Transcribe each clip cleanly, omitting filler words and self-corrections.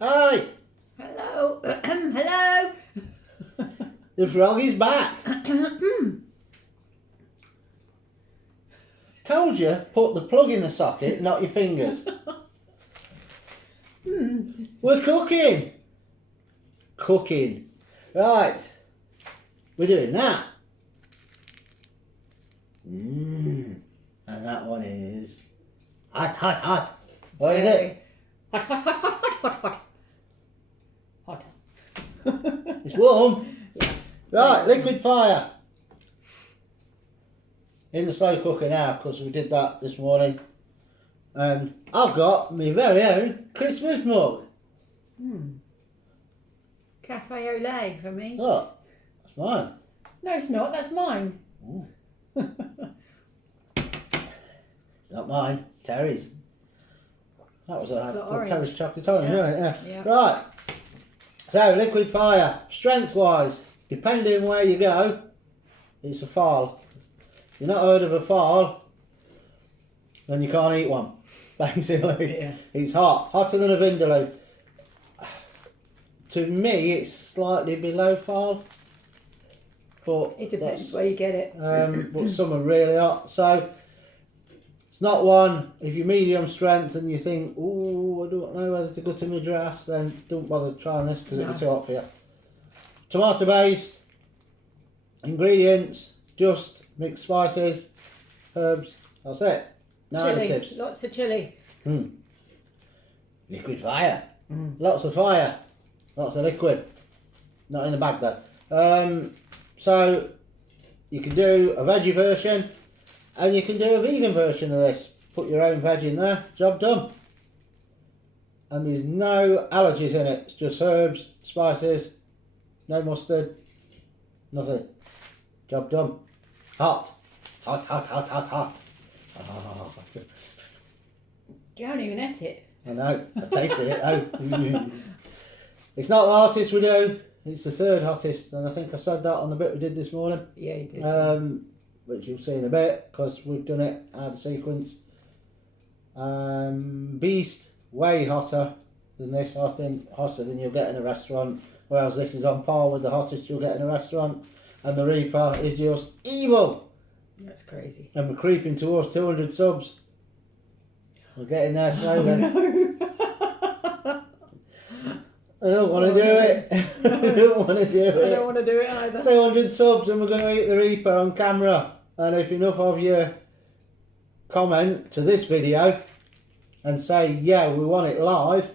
Hi, Hello. Hello. the frog is back. Told you, put the plug in the socket, not your fingers. We're cooking. Cooking. Right. We're doing that. And that one is hot, hot, hot. What is it? Hot, hot, hot, hot, hot, hot, hot. Hot. It's warm. Yeah. Right, liquid fire. In the slow cooker now, because we did that this morning. And I've got my very own Christmas mug. Cafe au lait for me. Look, that's mine. No, it's not. That's mine. It's not mine, it's Terry's. That was Chocolate orange. Terry's chocolate orange, Yeah. right? Yeah. Yeah. Right. So, liquid fire, strength wise, depending where you go, it's a file. If you've not heard of a file, then you can't eat one. Basically, Yeah. it's hot, hotter than a vindaloo. To me, it's slightly below file, but It depends where you get it. but some are really hot. So it's not one. If you're medium strength and you think, oh, I don't know whether to go to Madras, then don't bother trying this because it'll be too hot for you. Tomato based ingredients, just mixed spices, herbs. That's it. No Chili. additives. Lots of chili. Liquid fire. Lots of fire. Lots of liquid. Not in the bag though. So you can do a veggie version and you can do a vegan version of this. Put your own veg in there. Job done. And there's no allergies in it. It's just herbs, spices, no mustard, nothing. Job done. Hot. Hot, hot, hot, hot, hot. Oh, You haven't even ate it. I know. I tasted it though. It's not the hottest we do. It's the third hottest, and I think I said that on the bit we did this morning. Yeah, you did. Which you'll see in a bit because we've done it out of sequence. Beast way hotter than this. I think hotter than you'll get in a restaurant. Whereas this is on par with the hottest you'll get in a restaurant, and the Reaper is just evil. That's crazy. And we're creeping towards 200 subs. We're getting there slowly. I don't want to do it. I don't want to do it. I don't want to do it either. 200 subs and we're going to eat the Reaper on camera. And if enough of you comment to this video and say, yeah, we want it live,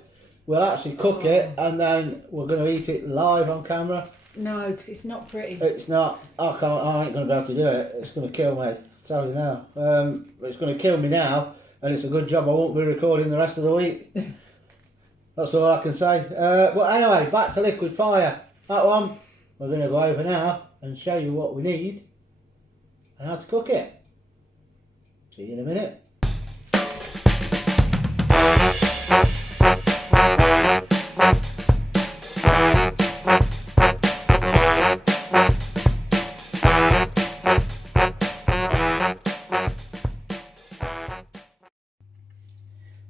we'll actually cook it and then we're going to eat it live on camera. No, because it's not pretty. It's not, I ain't going to be able to do it. It's going to kill me, I'll tell you now. It's going to kill me now and it's a good job I won't be recording the rest of the week. That's all I can say. But anyway, back to liquid fire. That one, we're going to go over now and show you what we need and how to cook it. See you in a minute.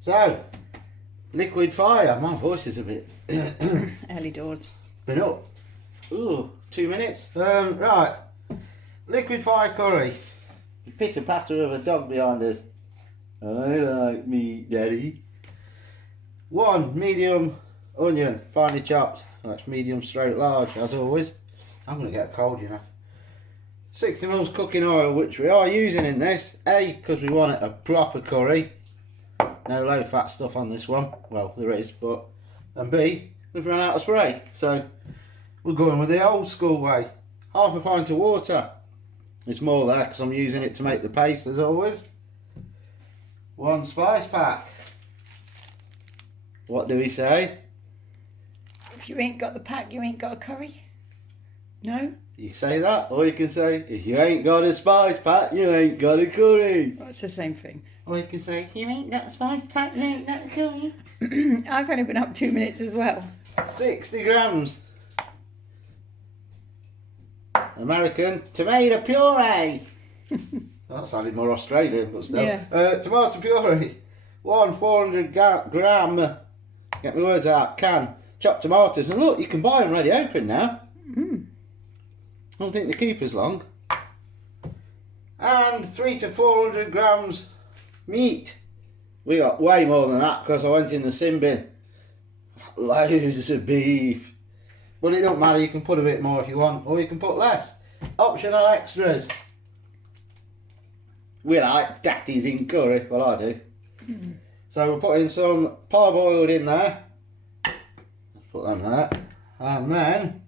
So, liquid fire. My voice is a bit Early doors. been up. Ooh, 2 minutes. Right. Liquid fire curry. The pitter patter of a dog behind us. I like meat, Daddy. 1 medium onion, finely chopped. That's medium straight large, as always. I'm going to get a cold, you know. 60 ml cooking oil, which we are using in this. A, because we want it a proper curry. No low fat stuff on this one. Well, there is, but... And B, we've run out of spray. So, we're going with the old school way. Half a pint of water. It's more there because I'm using it to make the paste as always. 1 spice pack. What do we say? If you ain't got the pack, you ain't got a curry. No? You say that, or you can say, if you ain't got a spice pack, you ain't got a curry. Well, it's the same thing. Or you can say, you ain't got a spice pack, you ain't got a curry. I've only been up 2 minutes as well. 60 grams. American tomato puree. That sounded more Australian, but still. Yes. Tomato puree. 1 400 gram Get my words out. Can. Chopped tomatoes. And look, you can buy them ready open now. I don't think they keep as long. And 300 to 400 grams meat. We got way more than that because I went in the sin bin. Loads of beef. But it don't matter, you can put a bit more if you want, or you can put less. Optional extras. We like daddies in curry, well I do. So we're putting some parboiled in there. Let's put them there. And then,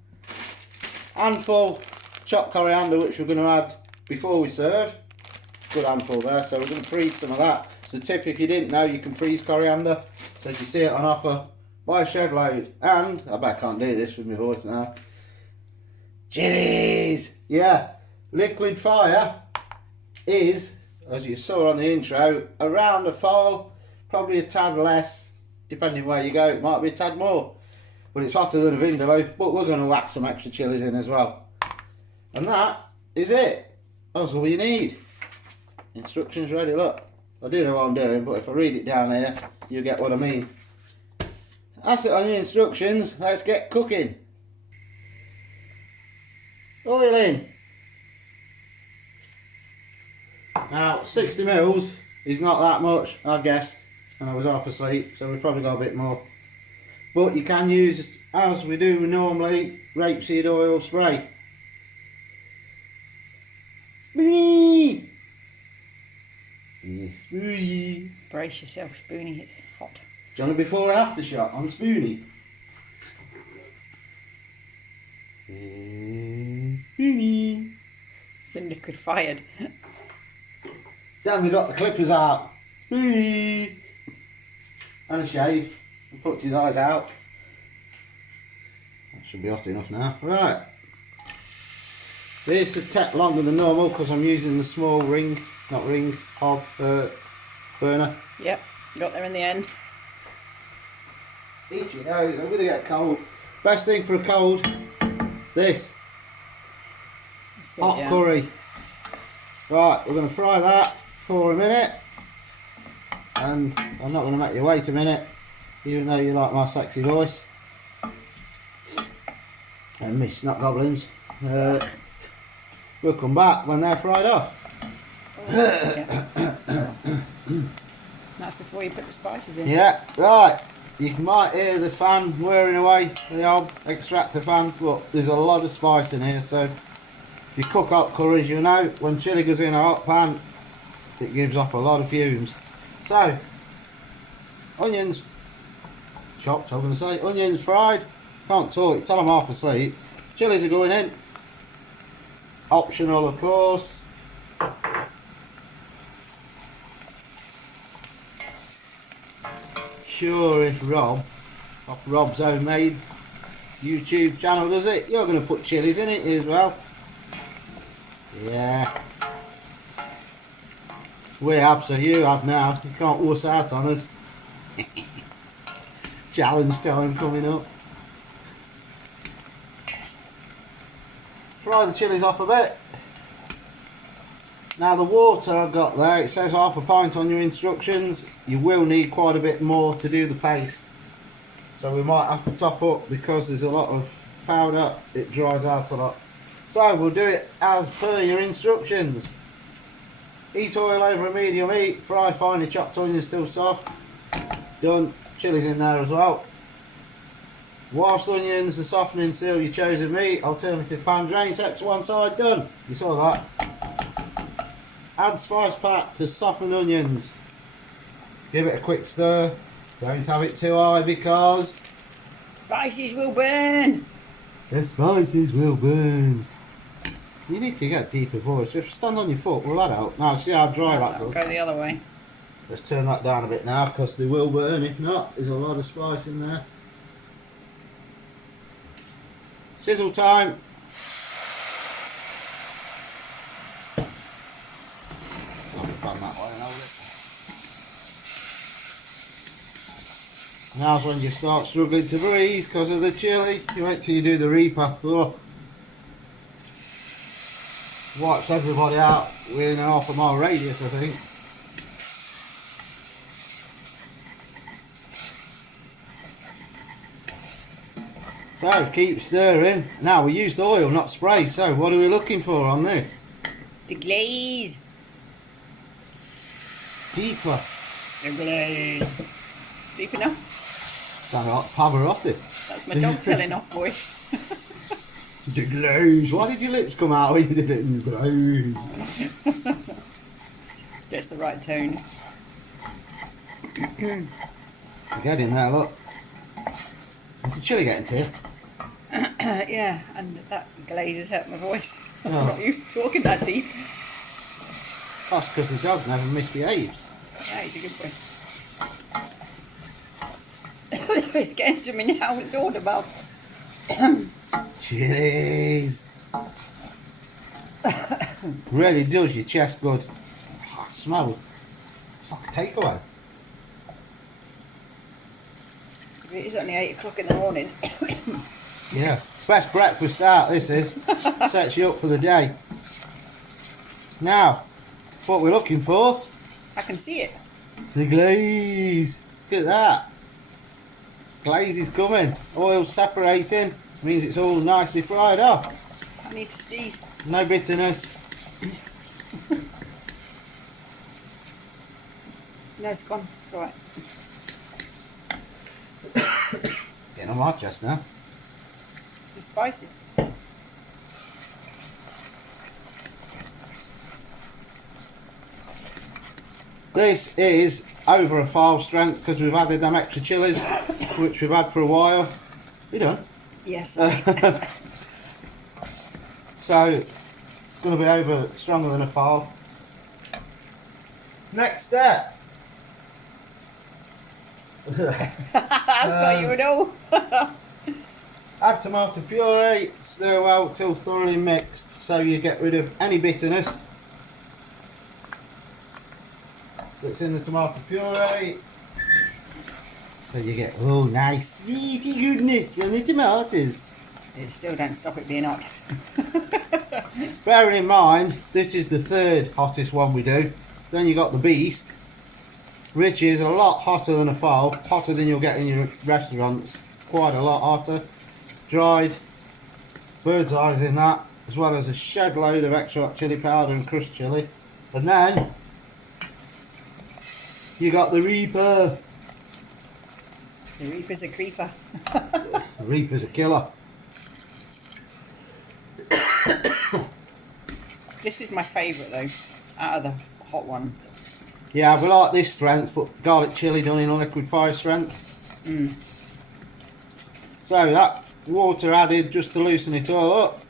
handful chopped coriander which we're going to add before we serve. Good handful there, so we're going to freeze some of that. It's a tip, if you didn't know, you can freeze coriander. So if you see it on offer, buy a shed load. And, I bet I can't do this with my voice now. Chilies! Yeah, liquid fire is, as you saw on the intro, around a foal, probably a tad less, depending where you go, it might be a tad more. But it's hotter than a vindaloo, but we're going to whack some extra chilies in as well. And that is it. That's all you need. Instructions ready, look. I do know what I'm doing, but if I read it down here, you get what I mean. That's it on your instructions. Let's get cooking. Oil in. Now, 60 mils is not that much, I guessed, and I was half asleep, so we probably got a bit more. But you can use, as we do normally, rapeseed oil spray. Spoonie! Yes, Spoonie. Brace yourself, Spoonie, it's hot. Do you want a before and after shot on Spoonie? Spoonie. It's been liquid fired. Then we got the clippers out. Spoonie. And a shave. And puts his eyes out. That should be hot enough now. Right. This has taken longer than normal because I'm using the small hob burner. Yep, got there in the end. Itchy nose, I'm going to get cold. Best thing for a cold, this. Hot curry. Right, we're going to fry that for a minute. And I'm not going to make you wait a minute, even though you like my sexy voice. And me snot goblins. We'll come back when they're fried off. That's before you put the spices in. Yeah, right. You might hear the fan whirring away, the old extractor fan. Look, there's a lot of spice in here, so if you cook hot curries, you know when chilli goes in a hot pan, it gives off a lot of fumes. So, onions chopped, I'm going to say. Onions fried. Can't talk, tell I'm half asleep. Chilies are going in. Optional, of course. Sure, if Rob, off Rob's Homemade YouTube channel does it, you're going to put chilies in it as well. Yeah. We have, so you have now. You can't wuss out on us. Challenge time coming up. Fry the chilies off a bit. Now the water I've got there, it says half a pint on your instructions. You will need quite a bit more to do the paste. So we might have to top up because there's a lot of powder, it dries out a lot. So we'll do it as per your instructions. Heat oil over a medium heat, fry finely chopped onions till soft. Done, chilies in there as well. Whilst onions are softening, seal your chosen meat. Alternative pan drain, set to one side, done. You saw that. Add spice pack to soften onions. Give it a quick stir. Don't have it too high because Spices will burn. the spices will burn. You need to get a deeper voice. Just stand on your foot, will that help? Now see how dry that I'll goes. go the other way. Let's turn that down a bit now because they will burn. If not, there's a lot of spice in there. Sizzle time. Now's when you start struggling to breathe because of the chilli. You wait till you do the reaper. Oh. Wipes everybody out within a half a mile radius, I think. So keep stirring. Now we used oil, not spray. So what are we looking for on this? The glaze. Deeper. The glaze. Deep enough? Sound like Pavarotti. That's my dog telling off voice. The glaze. Why did your lips come out when you did it in the glaze? Gets the right tone. Get in there, look. Is the chili getting to you? Yeah, and that glaze has hurt my voice. I'm Oh. not used to talking that deep. That's because the dog never misbehaves. Yeah, he's a good boy. It's getting to me now with doorbell. Chilies. Really does your chest good. Oh, it smells. It's like a takeaway. It is only 8 o'clock in the morning. Yeah. Best breakfast out, this is. Sets you up for the day. Now, what we're looking for, I can see it. the glaze. Look at that. Glaze is coming. Oil's separating. Means it's all nicely fried off. I need to sneeze. No bitterness. No, it's gone. It's alright. Getting on my chest now. It's the spices. This is over a file strength because we've added them extra chilies, which we've had for a while. You done? Yes. So it's going to be over stronger than a file. Next step. That's got you at all. Add tomato puree, stir well till thoroughly mixed so you get rid of any bitterness that's in the tomato puree. So you get, oh, nice sweety goodness from the tomatoes. It still don't stop it being hot. Bearing in mind, this is the third hottest one we do. Then you got the Beast, which is a lot hotter than a fowl, hotter than you'll get in your restaurants, quite a lot hotter. Dried, bird's eyes in that, as well as a shed load of extra hot chili powder and crushed chili. And then you got the Reaper. The Reaper's a creeper. The Reaper's a killer. This is my favourite though, out of the hot ones. Yeah, we like this strength, but garlic chili done in a liquid fire strength. So that water added just to loosen it all up.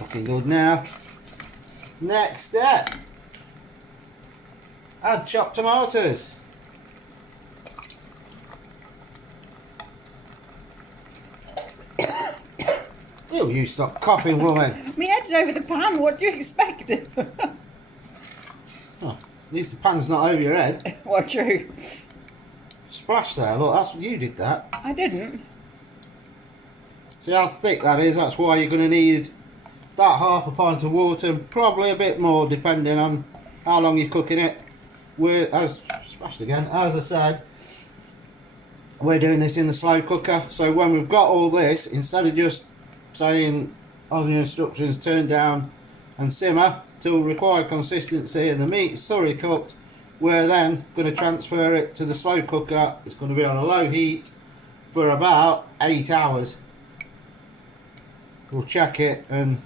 Looking good now. Next step. Add chopped tomatoes. Oh, you stop coughing, woman. My head's over the pan, what do you expect? Oh, at least the pan's not over your head. Well, true. Splash there, look, that's you did that. I didn't. See how thick that is, that's why you're going to need that half a pint of water and probably a bit more depending on how long you're cooking it. As splashed again, as I said, we're doing this in the slow cooker, so when we've got all this, instead of just saying on the instructions turn down and simmer till required consistency and the meat's thoroughly cooked, we're then going to transfer it to the slow cooker. It's going to be on a low heat for about 8 hours. We'll check it and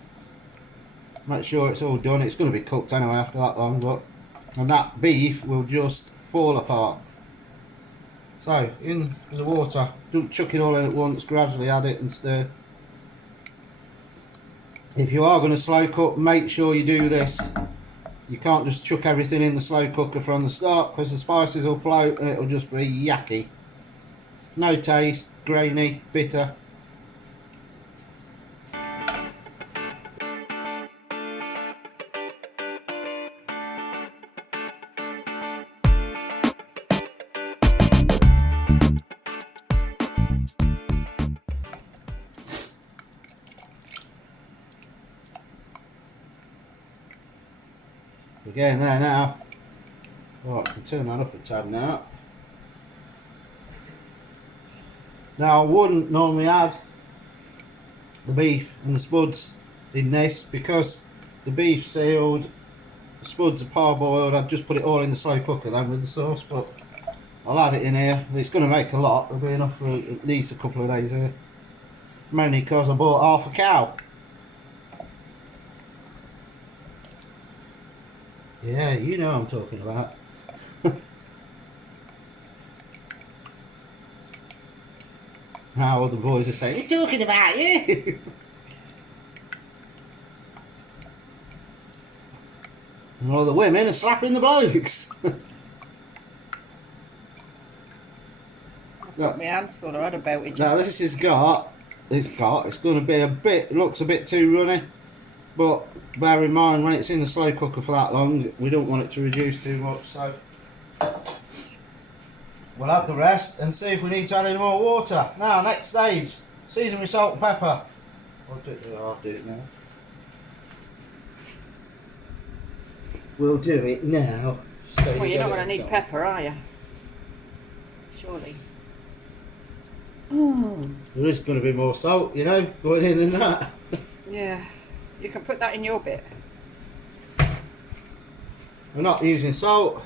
make sure it's all done. It's going to be cooked anyway after that long, but and that beef will just fall apart. So in the water, don't chuck it all in at once, gradually add it and stir. If you are going to slow cook, make sure you do this. You can't just chuck everything in the slow cooker from the start because the spices will float and it'll just be yucky. No taste, grainy, bitter. We're getting there now. Right, I can turn that up a tad now. Now I wouldn't normally add the beef and the spuds in this because the beef sealed, the spuds are parboiled. I'd just put it all in the slow cooker then with the sauce, but I'll add it in here. It's going to make a lot. There'll be enough for at least a couple of days here. Mainly because I bought half a cow. Yeah, you know what I'm talking about. Now other boys are saying, "He's talking about you." And all the women are slapping the blokes. I've got my hands full. I had about it. Now this has got, it's going to be a bit, looks a bit too runny, but bear in mind when it's in the slow cooker for that long, we don't want it to reduce too much, so we'll add the rest and see if we need to add any more water. Now next stage, season with salt and pepper. I'll do it now. We'll do it now. So Well, you're not going to need pepper, are you? Surely. There is going to be more salt, you know, going in than that. Yeah. You can put that in your bit. We're not using salt.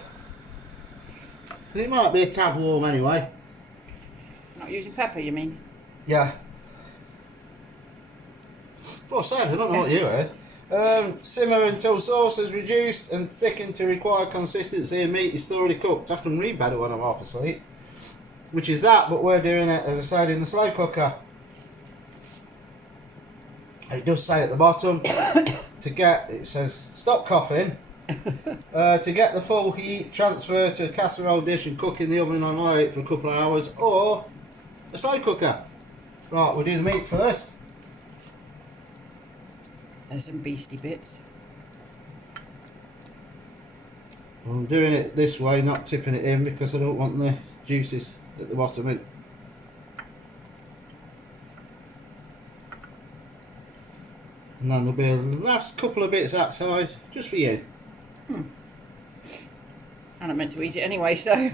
It might be a tad warm anyway. Not using pepper, you mean? Yeah. Well, I said, I don't know what you heard. Simmer until sauce is reduced and thickened to required consistency and meat is thoroughly cooked. I can read better when I'm half asleep. Which is that, but we're doing it, as I said, in the slow cooker. It does say at the bottom, to get, it says, stop coughing. To get the full heat, transfer to a casserole dish and cook in the oven on low for a couple of hours, or a slow cooker. Right, we'll do the meat first. There's some beastie bits. I'm doing it this way, not tipping it in, because I don't want the juices at the bottom in. And then there'll be a last couple of bits that size, just for you. And I'm meant to eat it anyway, so.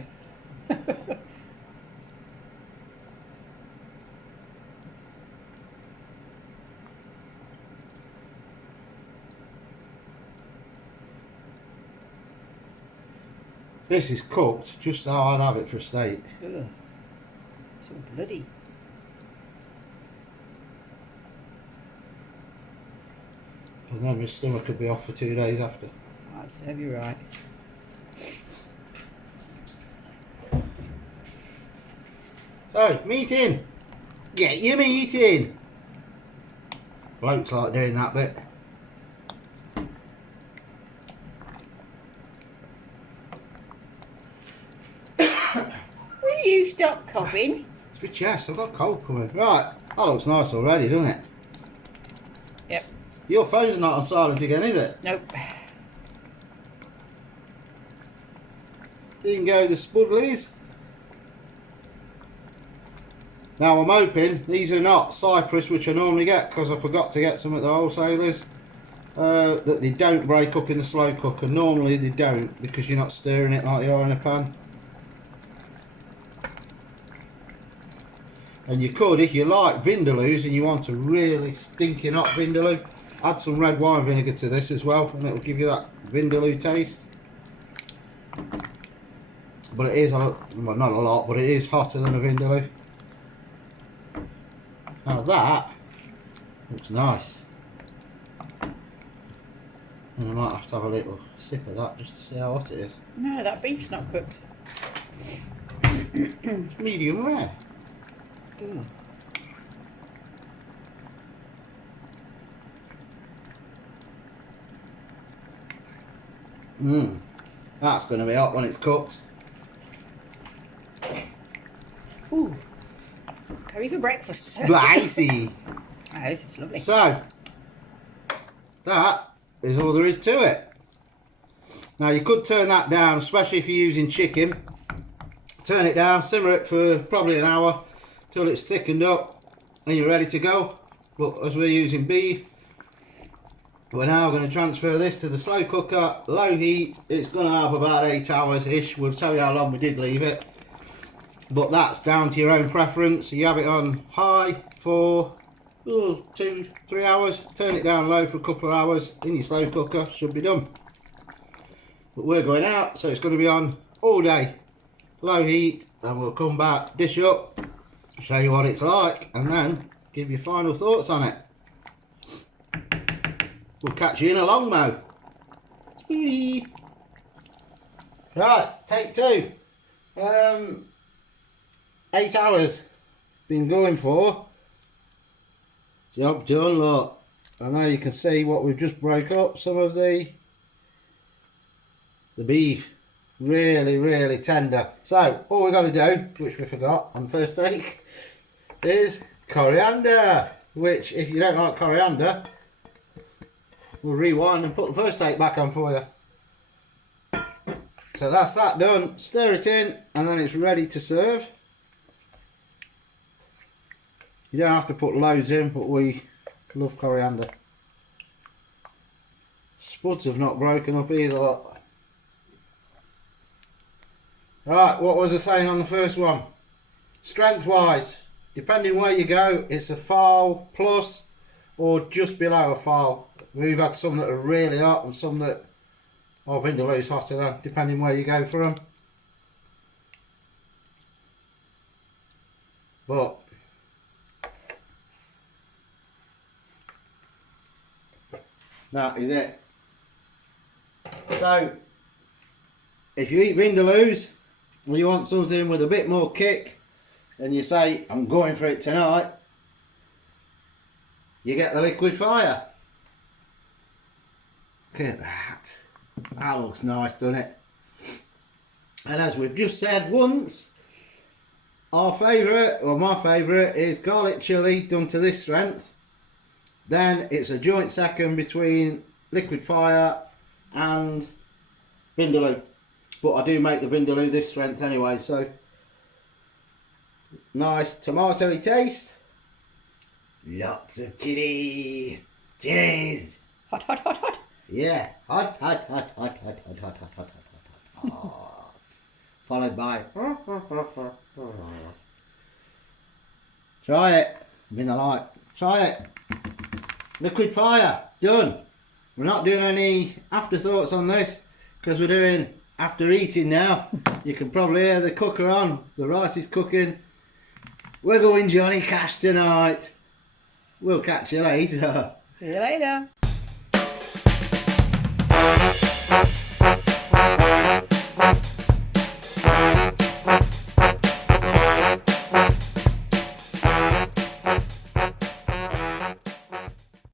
This is cooked just how I'd have it for a steak. Ugh. It's all bloody. And then my stomach could be off for 2 days after. I'd serve you right. So, meat in. Get your meat in. Blokes like doing that bit. Will you stop coughing? It's my chest, I've got cold coming. Right, that looks nice already, doesn't it? Yep. Your phone's not on silent again, is it? Nope. You can go to Spudleys. Now I'm hoping these are not Cyprus, which I normally get because I forgot to get some at the wholesalers. That they don't break up in the slow cooker. Normally they don't because you're not stirring it like you are in a pan. And you could, if you like Vindaloos and you want a really stinking hot Vindaloo, add some red wine vinegar to this as well and it will give you that Vindaloo taste. But it is, well, not a lot, but it is hotter than a Vindaloo. Now that looks nice. And I might have to have a little sip of that just to see how hot it is. No, that beef's not cooked. It's medium rare. Ooh. That's going to be hot when it's cooked. Ooh. Curry for breakfast. Spicy. Oh, this is lovely. So, that is all there is to it. Now you could turn that down, especially if you're using chicken. Turn it down, simmer it for probably an hour till it's thickened up and you're ready to go. But as we're using beef, we're now going to transfer this to the slow cooker, low heat. It's going to have about 8 hours ish. We'll tell you how long we did leave it. but that's down to your own preference. You have it on high for 2-3 hours, turn it down low for a couple of hours in your slow cooker, should be done. But we're going out, so it's going to be on all day, low heat, and we'll come back, dish up, show you what it's like, and then give you final thoughts on it. We'll catch you in a long mo. Speedy. Right, take 2. 8 hours been going for. Job done, look. And now you can see what we've just broke up. Some of the beef. Really tender. So, all we've got to do, which we forgot on first take, is coriander. Which, if you don't like coriander, we'll rewind and put the first take back on for you. So that's that done. Stir it in and then it's ready to serve. You don't have to put loads in, but we love coriander. Spuds have not broken up either. Look. Right, what was I saying on the first one? Strength wise, depending where you go, it's a foul plus or just below a foul. We've had some that are really hot and some that are Vindaloo's hotter than, depending where you go for them. But that is it. So if you eat Vindaloo's and you want something with a bit more kick and you say I'm going for it tonight, you get the Liquid Fire. Look at that. That looks nice, doesn't it? And as we've just said once, our favourite, or my favourite, is garlic chilli done to this strength. Then it's a joint second between Liquid Fire and Vindaloo. But I do make the Vindaloo this strength anyway, so nice tomatoey taste. Lots of chilli. Chilies. Hot. Yeah, hot. Followed by try it. Been a like. Try it. Liquid Fire. Done. We're not doing any afterthoughts on this because we're doing after eating now. You can probably hear the cooker on. The rice is cooking. We're going Johnny Cash tonight. We'll catch you later. See you later.